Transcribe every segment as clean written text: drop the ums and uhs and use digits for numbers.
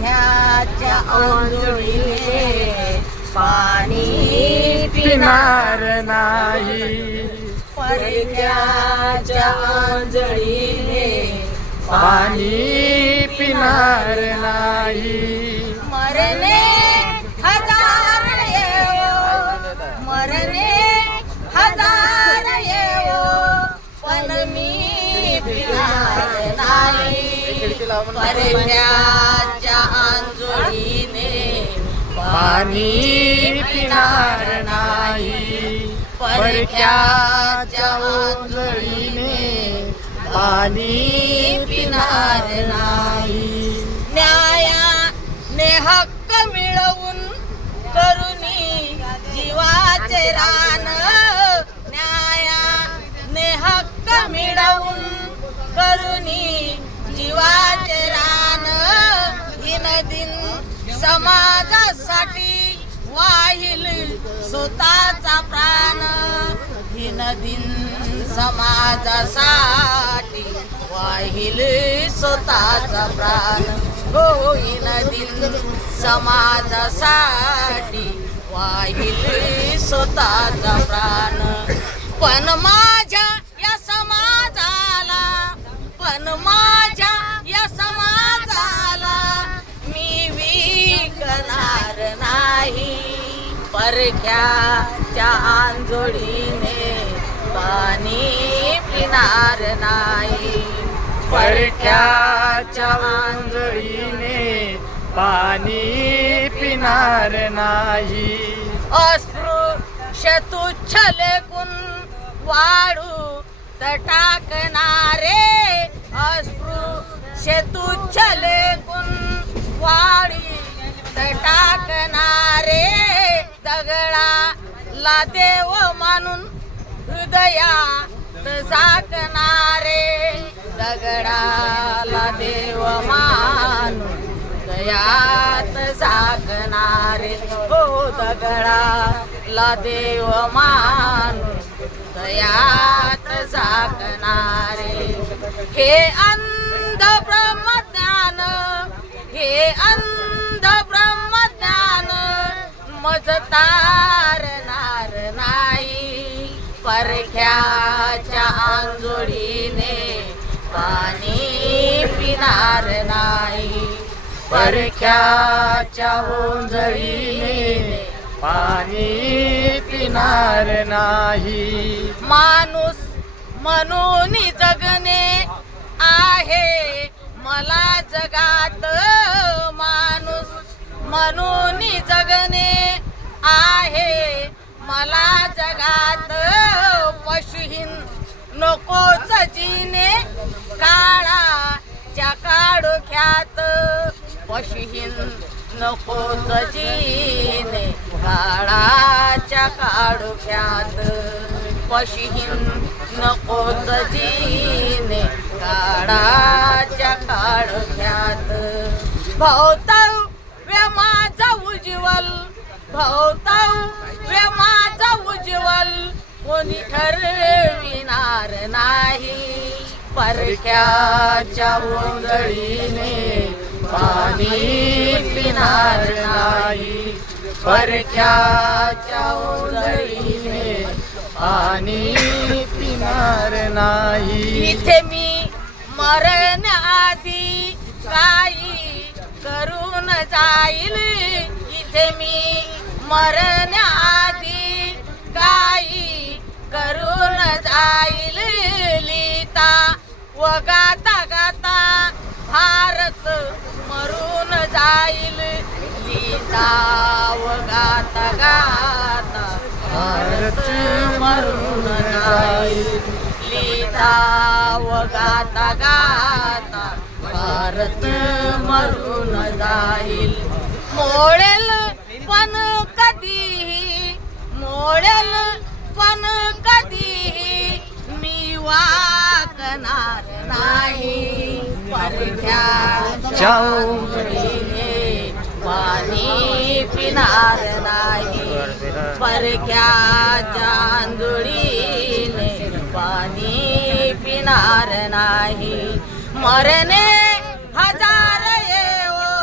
परख्याच्या आंधळीने पाणी पिणार नाही, परख्याच्या आंधळीने पाणी पिणार नाही. मरणे हजार येवो, मरणे हजार येवो, पण मी पिणार नाही. परख्याच्या आंधळीने पाणी पिणार नाही, परख्याच्या आंधळीने पाणी पिणार नाही. न्यायाने हक्क मिळवून करुणी जीवाचे रान, न्यायाने हक्क मिळवून करुणी जीवाचे रान, दिन समाजासाठी वाहिल स्वतःचा प्राण, दिन समाजासाठी वाहिल स्वतःचा प्राण, हो दिन समाजासाठी वाहिल स्वतःचा प्राण. पण माझ्या या समाजाला, पण माझ्या या समाजाला मी विकणार नाही. परख्याच्या आंधळीने पाणी पिणार नाही, परख्याच्या आंधळीने पाणी पिणार नाही. अस्पृश्य तुच्छ लेखून वाढू टाकणारे, अस्पृश्य तुच्छ लेखून वाढी टाकणारे, दगडाला देव मानून हृदयात झाकणारे, दगडाला देव मानून हृदयात झाकणारे, हो दगडाला देव मानून हृदयात झाकणारे. हे अंध ब्रह्मज्ञान, हे अंध ब्रह्मज्ञान मज तारणार नाही. परख्याच्या आंधळीने पाणी पिणार नाही, परख्याच्या आंधळीने पाणी पिणार नाही. माणूस म्हणून जगणे आहे मला जगात, माणूस म्हणून जगणे आहे मला जगात. पशुहीन नकोच जीने काळाच्या काळोख्यात, पशुहीन नकोच जीने काळाच्या काळोख्यात, पशुहीन नकोच जीने काळाच्या काळोख्यात. भवतव्य माझा उज्ज्वल, भवतव्य माझा उज्ज्वल कोणी ठरविणार नाही. परख्याच्या आंधळीने पाणी पिणार नाही, परख्याच्या आंधळीने पाणी पिणार नाही. इथे मी मरण्याआधी काही करून जाईल, इथे मी मरण्याआधी काही करून जाईल. लिहिता व गाता गाता भारत मरून जाईल, लिहिता व गाता गाता भारत मरून जाईल, लिहिता व गाता गाता भारत मरून जाईल. मोडेल पण कधीही, मोडेल पण कधीही मी वाकणार नाही. परख्याच्या आंधळीने पाणी पिणार नाही, परख्याच्या आंधळीने पाणी पिणार नाही. मरणे हजार येवो,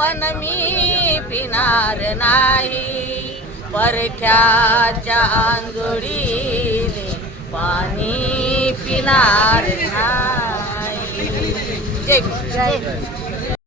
पण मी पिणार नाही परख्याच्या आंधळीने पाणी पिणार नाही. जय